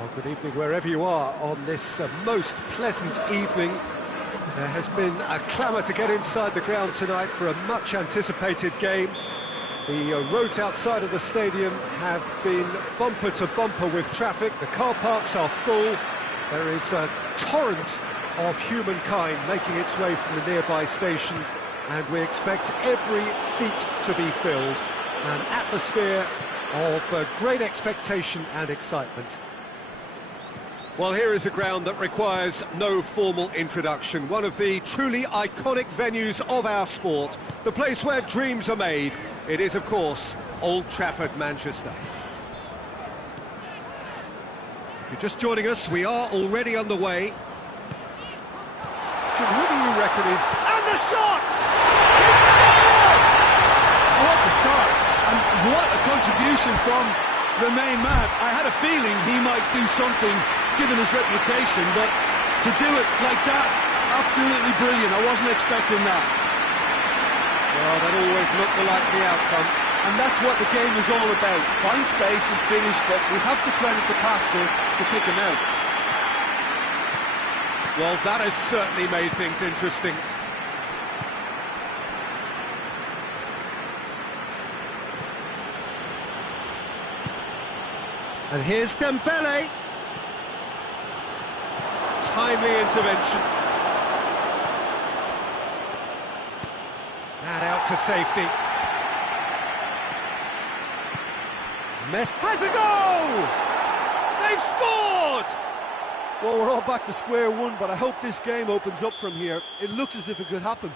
Well, good evening wherever you are on this most pleasant evening. There has been a clamour to get inside the ground tonight for a much anticipated game. The roads outside of the stadium have been bumper to bumper with traffic. The car parks are full. There is a torrent of humankind making its way from the nearby station, and we expect every seat to be filled. An atmosphere of great expectation and excitement. Well, here is a ground that requires no formal introduction. One of the truly iconic venues of our sport. The place where dreams are made. It is, of course, Old Trafford, Manchester. If you're just joining us, we are already underway. Jim, who do you reckon is... And the shot! He's scored! What a start, and what a contribution from the main man. I had a feeling he might do something, given his reputation, but to do it like that, absolutely brilliant. I wasn't expecting that. Well, that always looked the likely outcome. And that's what the game is all about. Find space and finish, but we have to credit the passer for kicking out. Well, that has certainly made things interesting. And here's Dembele. Timely intervention. That out to safety. Messi has a goal! They've scored! Well, we're all back to square one, but I hope this game opens up from here. It looks as if it could happen.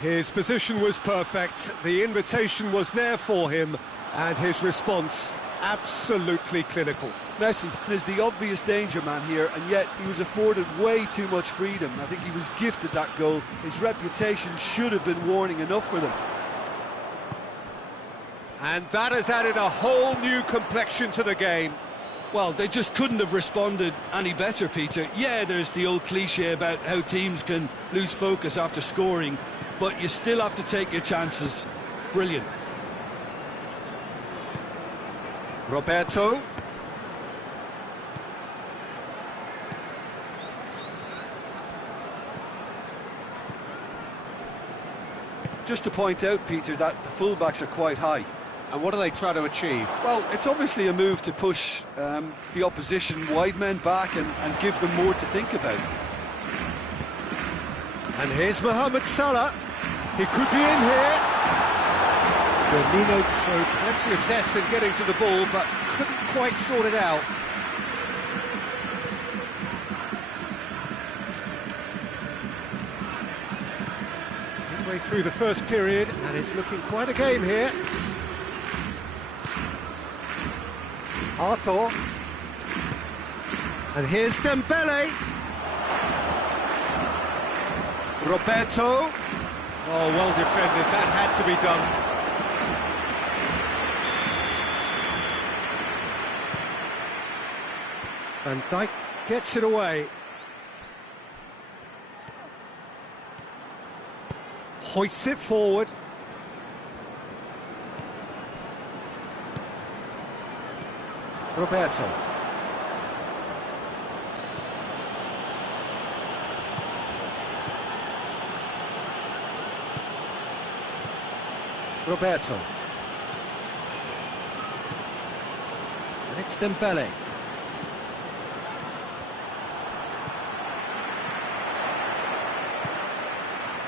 His position was perfect, the invitation was there for him, and his response absolutely clinical. Messi is the obvious danger man here, and yet he was afforded way too much freedom. I think he was gifted that goal. His reputation should have been warning enough for them. And that has added a whole new complexion to the game. Well, they just couldn't have responded any better, Peter. Yeah, there's the old cliche about how teams can lose focus after scoring, but you still have to take your chances. Brilliant. Roberto. Just to point out, Peter, that the fullbacks are quite high. And what do they try to achieve? Well, it's obviously a move to push the opposition wide men back and give them more to think about. And here's Mohamed Salah. He could be in here. Firmino showed plenty of zest in getting to the ball, but couldn't quite sort it out. Midway through the first period, and it's looking quite a game here. Arthur. And here's Dembele. Roberto. Oh, well defended. That had to be done. Van Dijk gets it away. Hoists it forward. Roberto. Roberto. And it's Dembele.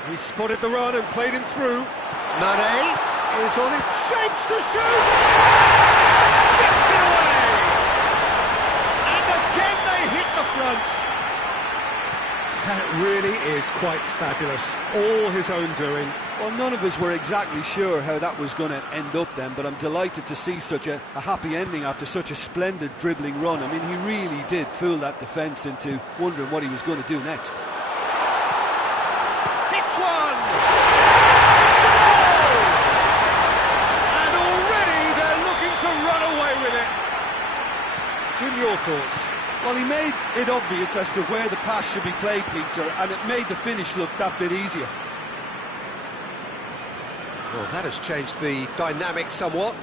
He spotted the run and played him through. Mane is on it, shapes to shoot! Sticks it away! And again they hit the front. That really is quite fabulous. All his own doing. Well, none of us were exactly sure how that was going to end up then, but I'm delighted to see such a happy ending after such a splendid dribbling run. I mean, he really did fool that defence into wondering what he was going to do next. Hits one! It's a goal! And already they're looking to run away with it. Jim, your thoughts? Well, he made it obvious as to where the pass should be played, Peter, and it made the finish look that bit easier. Well, that has changed the dynamic somewhat.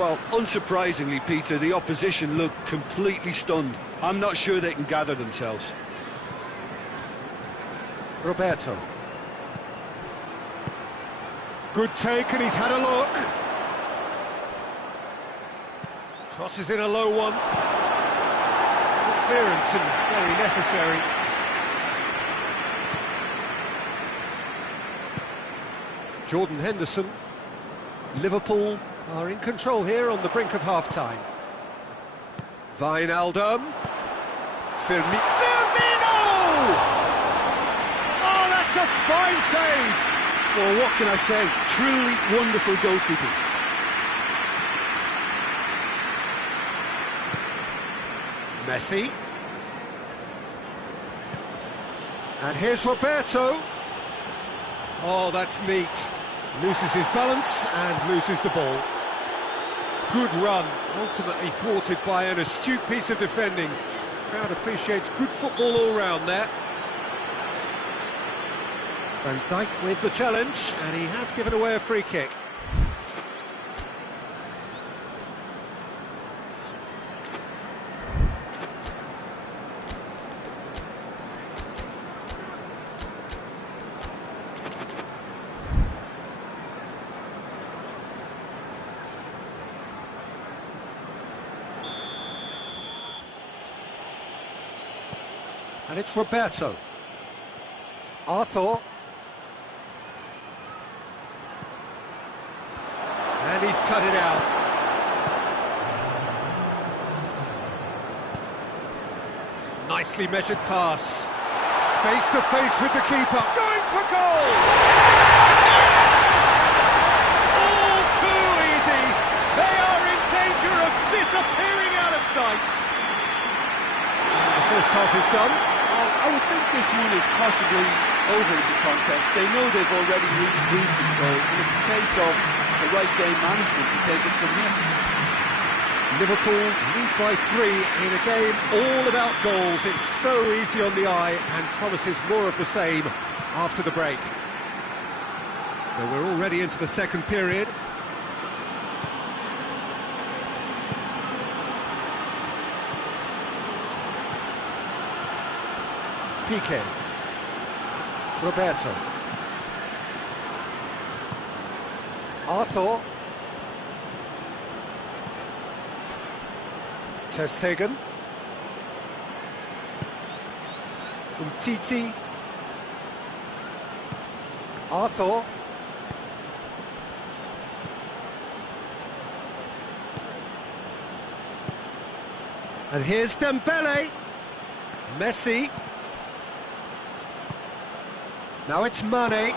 Well, unsurprisingly, Peter, the opposition look completely stunned. I'm not sure they can gather themselves. Roberto. Good take, and he's had a look. Crosses in a low one. Good clearance and very necessary. Jordan Henderson. Liverpool are in control here on the brink of half-time. Wijnaldum. Firmino! Oh, that's a fine save! Well, what can I say? Truly wonderful goalkeeping. Messi. And here's Roberto. Oh, that's neat. Loses his balance and loses the ball. Good run, ultimately thwarted by an astute piece of defending. Crowd appreciates good football all round there. Van Dijk with the challenge, and he has given away a free kick. And it's Roberto. Arthur. And he's cut it out. Nicely measured pass. Face to face with the keeper. Going for goal! Yes! All too easy. They are in danger of disappearing out of sight. And the first half is done. I would think this one is possibly over as a contest. They know they've already reached cruise control, and it's a case of the right game management to take it from here. Liverpool lead by 3 in a game all about goals. It's so easy on the eye and promises more of the same after the break. So we're already into the second period. Piqué. Roberto. Arthur. Ter Stegen. Umtiti. Arthur. And here's Dembele. Messi. Now it's Mane.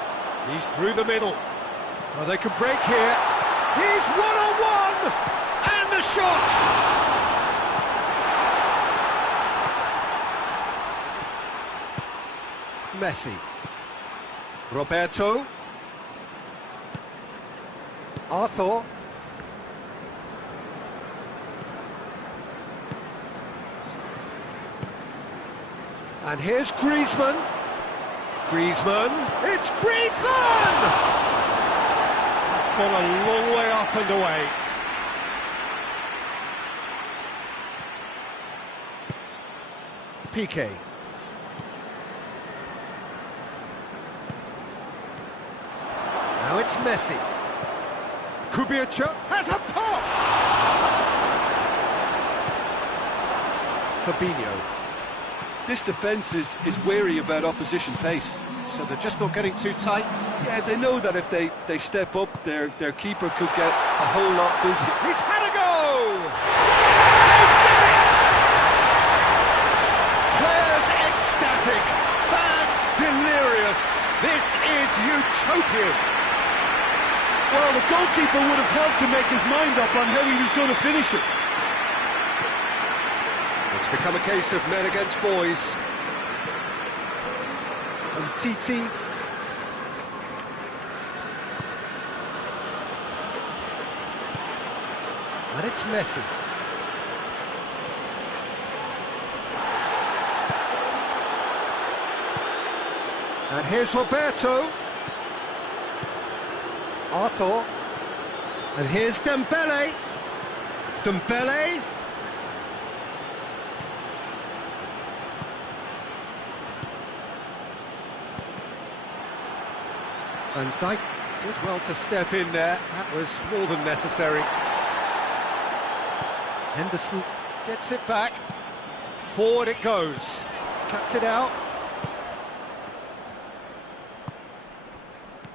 He's through the middle. Oh, they could break here. He's one-on-one! And the shot! Messi. Roberto. Arthur. And here's Griezmann. Griezmann, it's Griezmann! It's gone a long way up and away. Piqué. Now it's Messi. Kubica has a pop! Fabinho. This defence is wary about opposition pace. So they're just not getting too tight? Yeah, they know that if they step up, their keeper could get a whole lot busy. He's had a go! Players ecstatic, fans delirious. This is utopian. Well, the goalkeeper would have helped to make his mind up on how he was going to finish it. It's become a case of men against boys. And Titi. And it's Messi. And here's Roberto. Arthur. And here's Dembele. Dembele. Van Dijk did well to step in there. That was more than necessary. Henderson gets it back. Forward it goes. Cuts it out.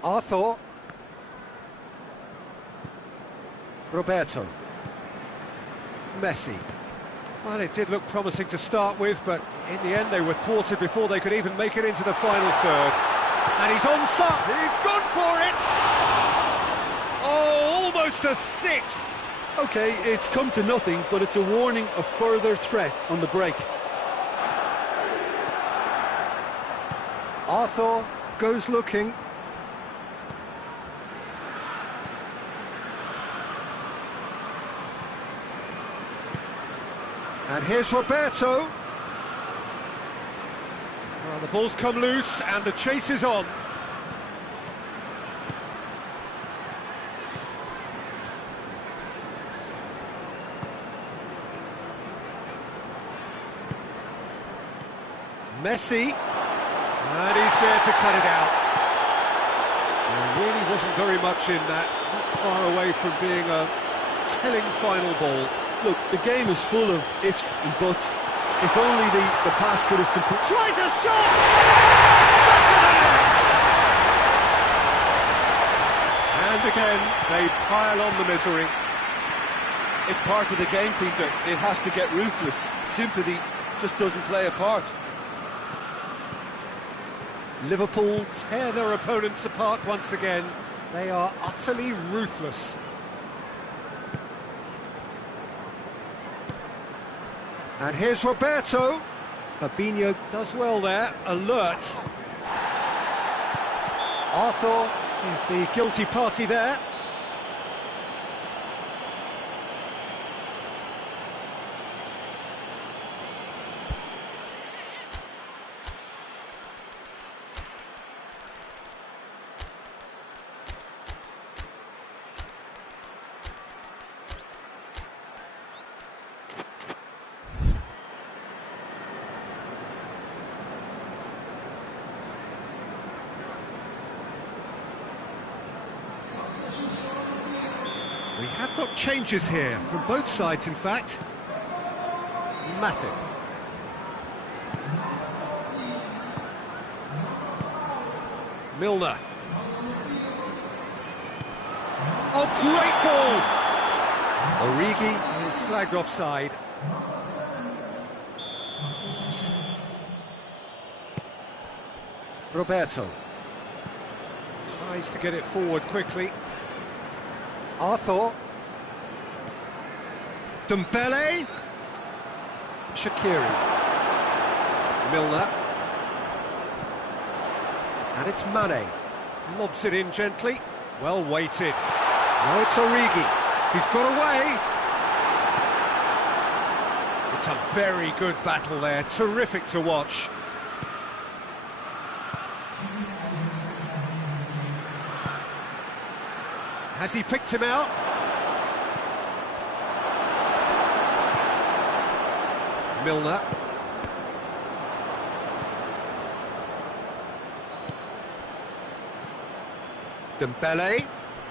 Arthur. Roberto. Messi. Well, it did look promising to start with, but in the end they were thwarted before they could even make it into the final third. And he's onside. He's gone for it! Oh, almost a sixth! OK, it's come to nothing, but it's a warning of further threat on the break. Arthur goes looking. And here's Roberto. Well, the ball's come loose and the chase is on. Messi. And he's there to cut it out. There really wasn't very much in that. Not far away from being a telling final ball. Look, the game is full of ifs and buts. If only the pass could have completed. Tries a shot! Back of the net! And again, they pile on the misery. It's part of the game, Peter. It has to get ruthless. Sympathy just doesn't play a part. Liverpool tear their opponents apart once again. They are utterly ruthless. And here's Roberto. Fabinho does well there, alert. Arthur is the guilty party there. We have got changes here, from both sides in fact. Matip. Milner. Oh, great ball! Origi is flagged offside. Roberto. Tries to get it forward quickly. Arthur. Dembele. Shaqiri. Milner. And it's Mane. Lobs it in gently. Well weighted. Now it's Origi. He's got away. It's a very good battle there. Terrific to watch. Has he picked him out? Milner. Dembele.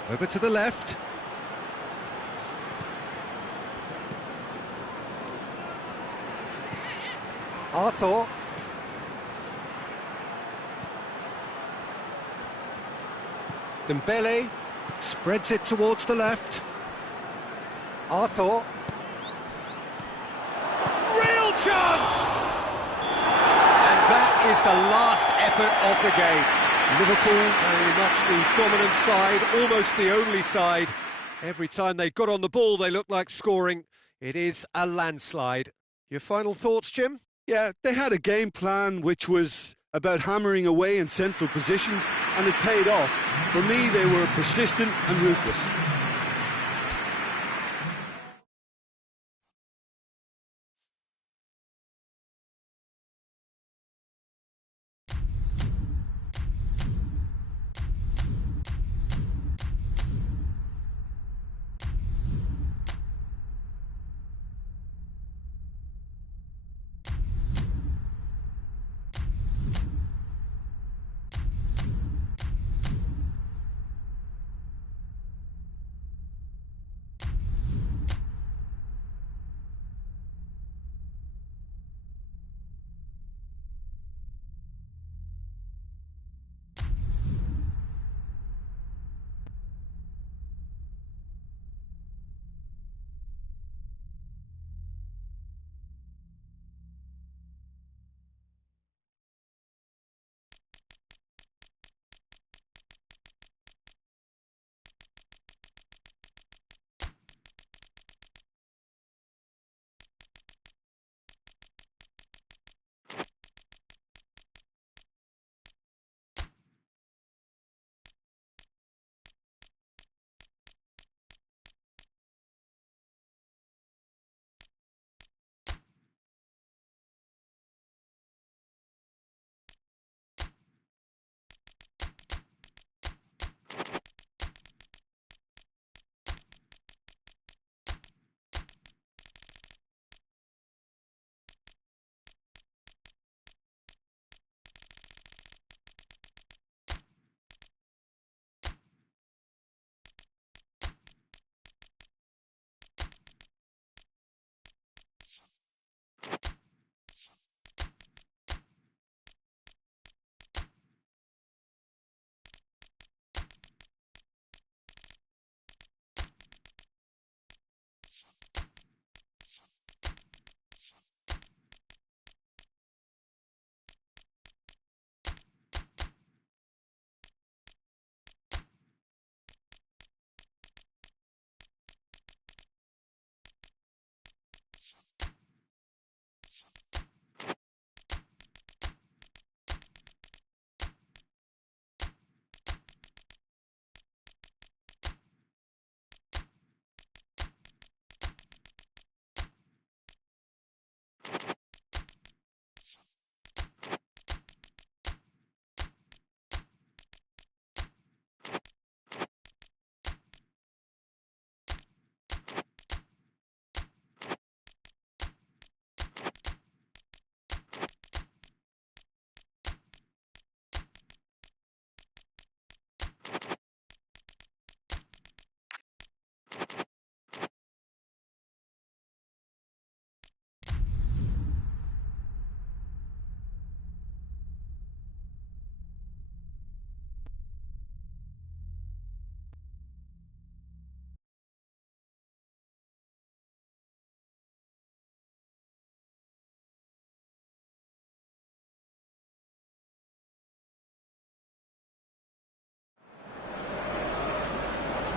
Over to the left. Arthur. Dembele. Spreads it towards the left. Arthur. Real chance! And that is the last effort of the game. Liverpool very much the dominant side, almost the only side. Every time they got on the ball, they looked like scoring. It is a landslide. Your final thoughts, Jim? Yeah, they had a game plan which was about hammering away in central positions, and it paid off. For me, they were persistent and ruthless.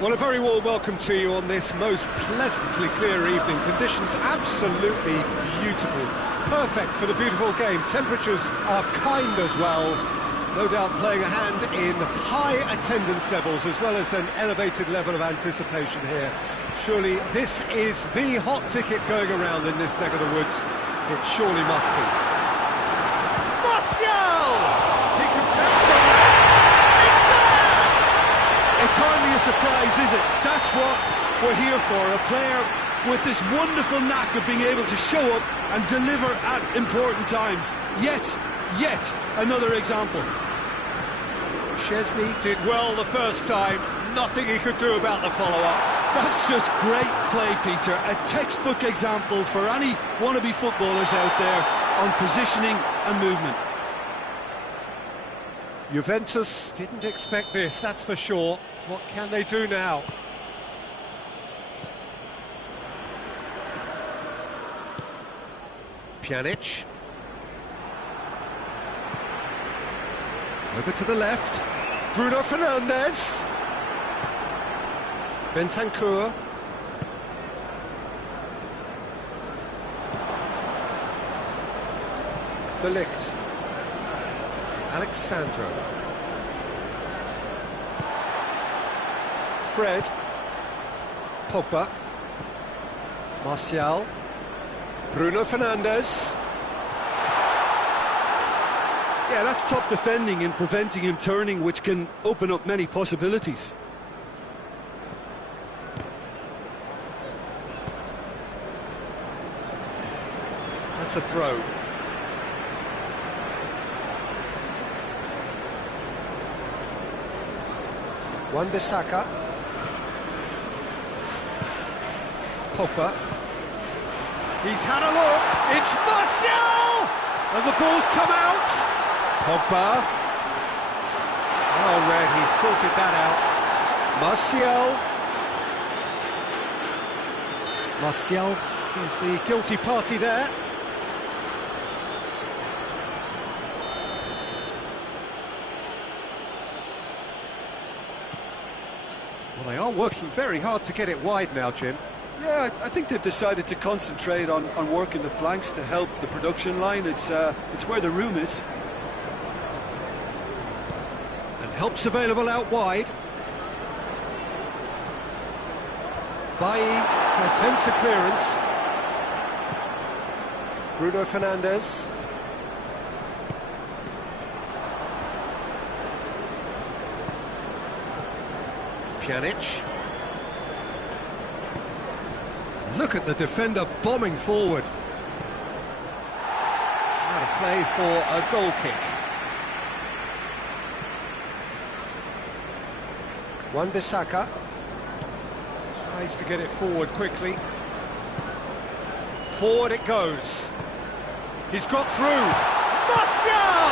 Well, a very warm welcome to you on this most pleasantly clear evening. Conditions absolutely beautiful. Perfect for the beautiful game. Temperatures are kind as well. No doubt playing a hand in high attendance levels as well as an elevated level of anticipation here. Surely this is the hot ticket going around in this neck of the woods. It surely must be. Martial! He can bounce on that. It's there! It's hardly a surprise, is it? That's what we're here for, a player with this wonderful knack of being able to show up and deliver at important times. Yet another example. Chesney did well the first time, nothing he could do about the follow-up. That's just great play, Peter. A textbook example for any wannabe footballers out there on positioning and movement. Juventus didn't expect this, that's for sure. What can they do now? Pjanic. Over to the left. Bruno Fernandes. Bentancur. De Ligt. Alexandro. Fred. Pogba. Martial. Bruno Fernandes. Yeah, that's top defending and preventing him turning, which can open up many possibilities. That's a throw. Wan-Bissaka. Pogba. He's had a look. It's Martial! And the ball's come out. Pogba. Well read, he sorted that out. Martial is the guilty party there. Well, they are working very hard to get it wide now, Jim. Yeah, I think they've decided to concentrate on working the flanks to help the production line. It's where the room is. And help's available out wide. Bailly attempts a clearance. Bruno Fernandes. Pjanic. Look at the defender bombing forward. Out of play for a goal kick. Wan-Bissaka tries to get it forward quickly. Forward it goes. He's got through. Martial!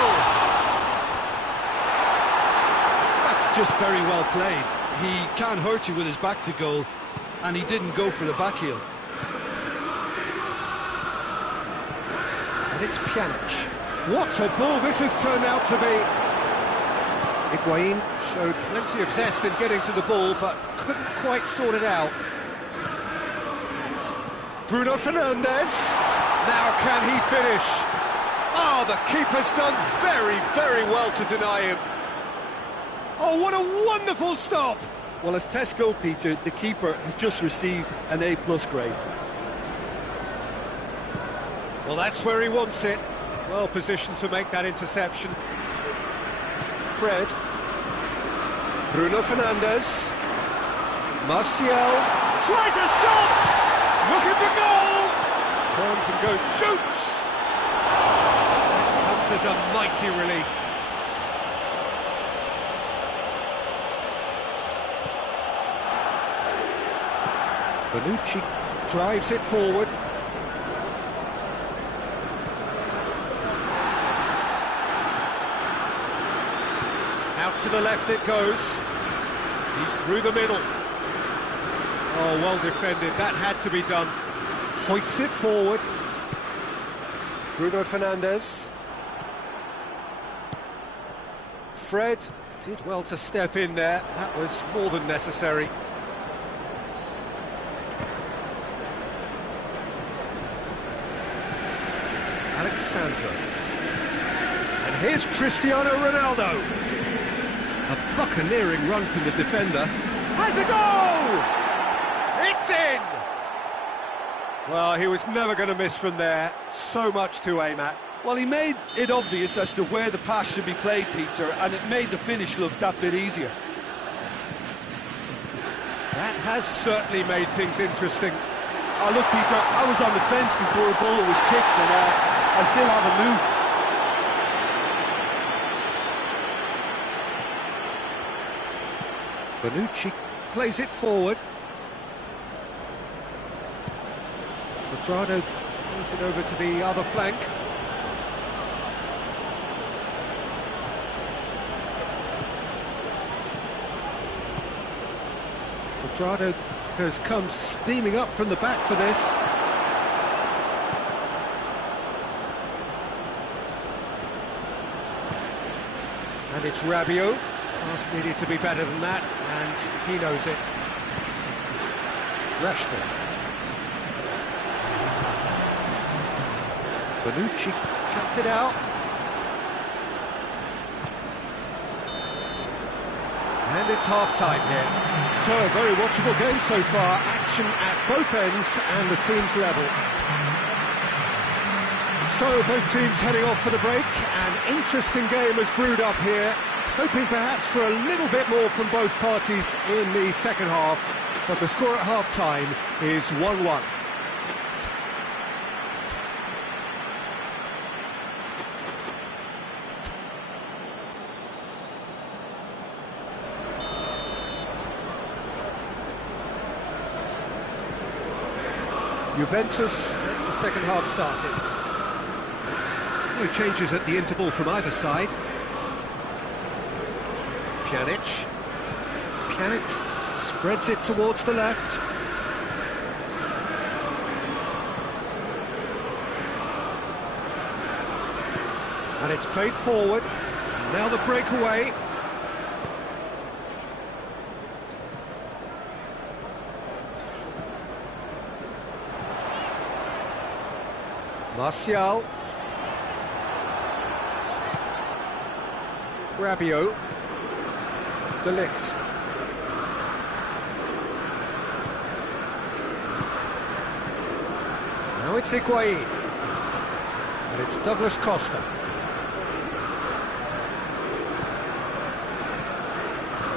That's just very well played. He can't hurt you with his back to goal, and he didn't go for the back heel. And it's Pjanic. What a ball this has turned out to be. Higuain showed plenty of zest in getting to the ball, but couldn't quite sort it out. Bruno Fernandes. Now can he finish? Oh, the keeper's done very, very well to deny him. Oh, what a wonderful stop! Well, as tests go, Peter, the keeper has just received an A+ grade. Well, that's where he wants it. Well positioned to make that interception. Fred. Bruno Fernandes. Martial. Tries a shot! Looking for goal! Turns and goes, shoots! That comes as a mighty relief. Bonucci drives it forward. Out to the left it goes. He's through the middle. Oh, well defended. That had to be done. Hoists it forward. Bruno Fernandes. Fred did well to step in there. That was more than necessary. Alexandro. And here's Cristiano Ronaldo. A buccaneering run from the defender. Has a goal! It's in! Well, he was never going to miss from there. So much to aim at. Well, he made it obvious as to where the pass should be played, Peter, and it made the finish look that bit easier. That has certainly made things interesting. Oh, look, Peter, I was on the fence before a ball was kicked, and I still haven't moved. Bonucci plays it forward. Quadrado plays it over to the other flank. Quadrado has come steaming up from the back for this. And it's Rabiot. Pass needed to be better than that, and he knows it. Rashford. Bonucci cuts it out. And it's half-time here. So, a very watchable game so far. Action at both ends and the teams level. So, both teams heading off for the break. An interesting game has brewed up here. Hoping perhaps for a little bit more from both parties in the second half. But the score at half-time is 1-1. Juventus get the second half started. No changes at the interval from either side. Pjanic. Pjanic spreads it towards the left. And it's played forward. Now the breakaway. Martial. Rabiot. De Ligt. Now it's Higuain. And it's Douglas Costa.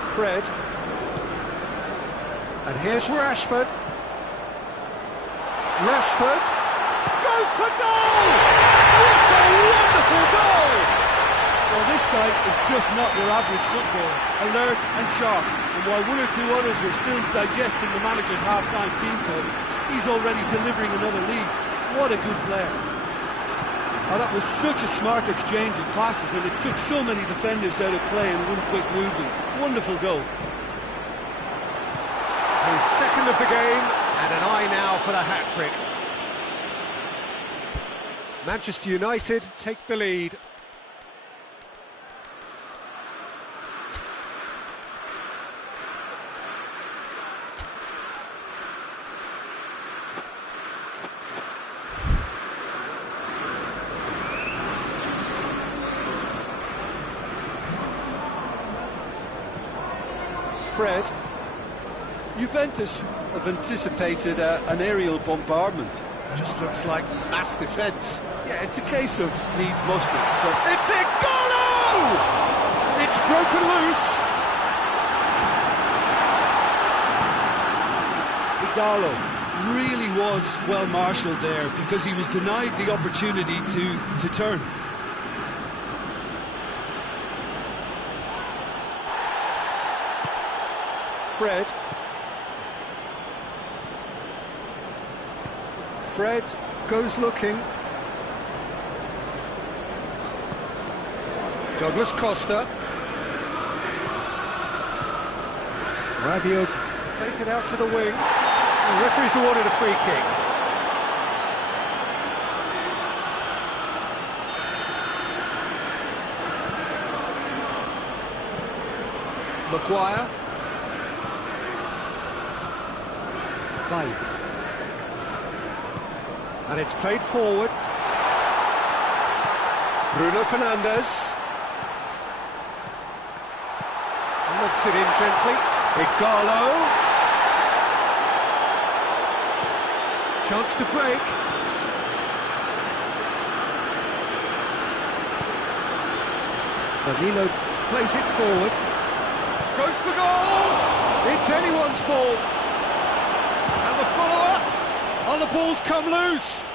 Fred. And here's Rashford. Rashford goes for goal! What a wonderful goal! Well, this guy is just not your average footballer. Alert and sharp. And while one or two others were still digesting the manager's half-time team total, he's already delivering another lead. What a good player. Oh, that was such a smart exchange of passes, and it took so many defenders out of play in one quick movement. Wonderful goal. His second of the game, and an eye now for the hat-trick. Manchester United take the lead. Fred. Juventus have anticipated an aerial bombardment. Just looks like mass defence. Yeah, it's a case of needs mustard. So It's Igalo! It's broken loose. Igalo really was well marshalled there because he was denied the opportunity to turn. Fred. Fred goes looking. Douglas Costa. Rabiot plays it out to the wing. The referee's awarded a free kick. Maguire. Bale. And it's played forward. Bruno Fernandes. Looks it in gently. Igalo. Chance to break. Danilo plays it forward. Goes for goal! It's anyone's ball. And the follow-up. Oh, the ball's come loose.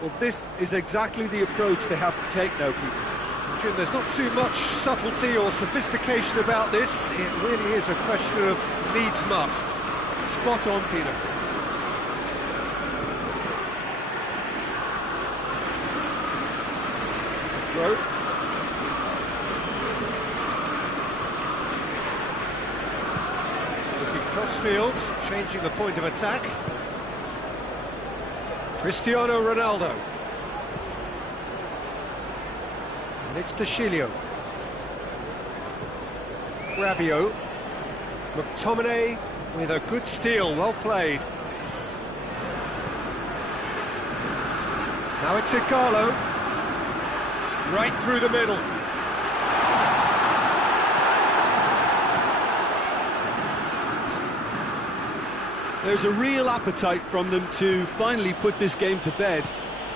Well, this is exactly the approach they have to take now, Peter. Jim, there's not too much subtlety or sophistication about this. It really is a question of needs must. Spot on, Peter. It's a throw. Looking cross-field, changing the point of attack. Cristiano Ronaldo. And it's De Chilio. Rabiot. McTominay with a good steal, well played. Now it's Igalo. Right through the middle. There's a real appetite from them to finally put this game to bed,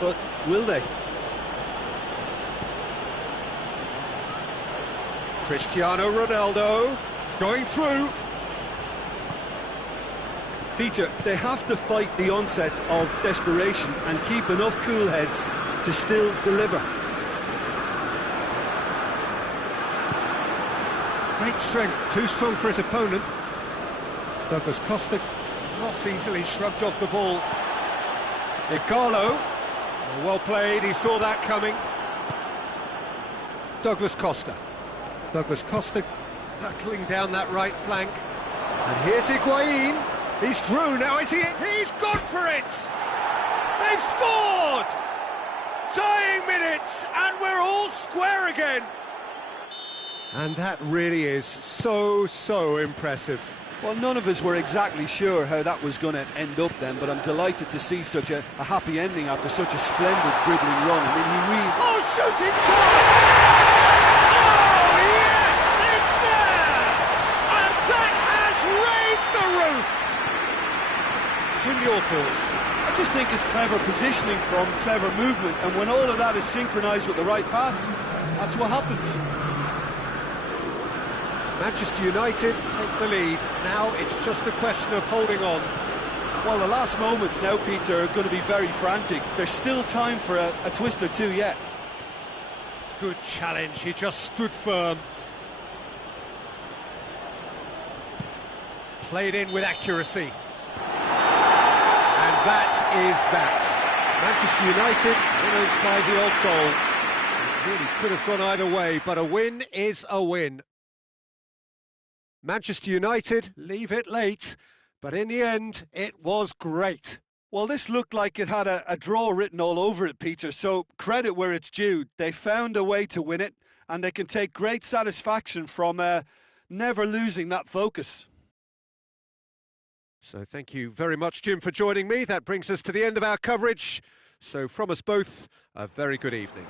but will they? Cristiano Ronaldo going through. Peter, they have to fight the onset of desperation and keep enough cool heads to still deliver. Great strength, too strong for his opponent. Douglas Costa not easily shrugged off the ball. Igalo, well played, he saw that coming. Douglas Costa. Douglas Costa hurtling down that right flank. And here's Higuain. He's through, now is he? He's gone for it! They've scored! Tying minutes, and we're all square again. And that really is so impressive. Well, none of us were exactly sure how that was going to end up then, but I'm delighted to see such a happy ending after such a splendid dribbling run. I mean, he really... Oh, shooting chance! Oh, yes, it's there! And that has raised the roof! Jim, your thoughts? I just think it's clever positioning from clever movement, and when all of that is synchronised with the right pass, that's what happens. Manchester United take the lead. Now it's just a question of holding on. Well, the last moments now, Peter, are going to be very frantic. There's still time for a twist or two yet. Good challenge, he just stood firm. Played in with accuracy. And that is that. Manchester United winners by the odd goal. It really could have gone either way, but a win is a win. Manchester United leave it late, but in the end, it was great. Well, this looked like it had a draw written all over it, Peter, so credit where it's due. They found a way to win it, and they can take great satisfaction from never losing that focus. So thank you very much, Jim, for joining me. That brings us to the end of our coverage. So from us both, a very good evening.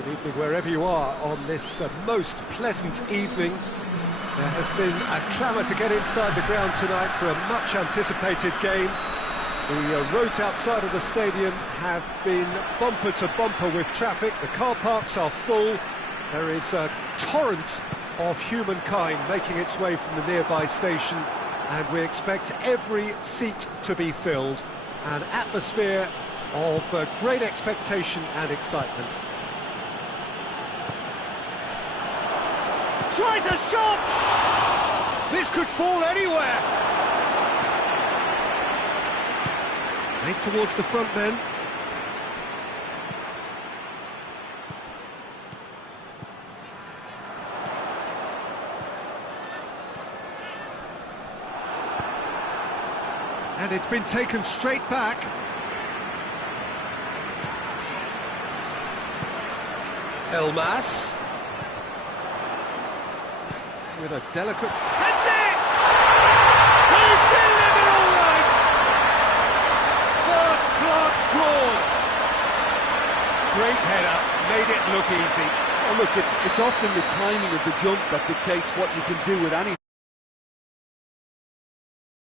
Good evening wherever you are on this most pleasant evening. There has been a clamour to get inside the ground tonight for a much anticipated game. The roads outside of the stadium have been bumper to bumper with traffic. The car parks are full. There is a torrent of humankind making its way from the nearby station, and we expect every seat to be filled. An atmosphere of great expectation and excitement. Tries a shot! This could fall anywhere! Made towards the front men. And it's been taken straight back. Elmas. With a delicate... That's it! He's delivered all right! First blood drawn. Great header, made it look easy. Oh, look, it's often the timing of the jump that dictates what you can do with any...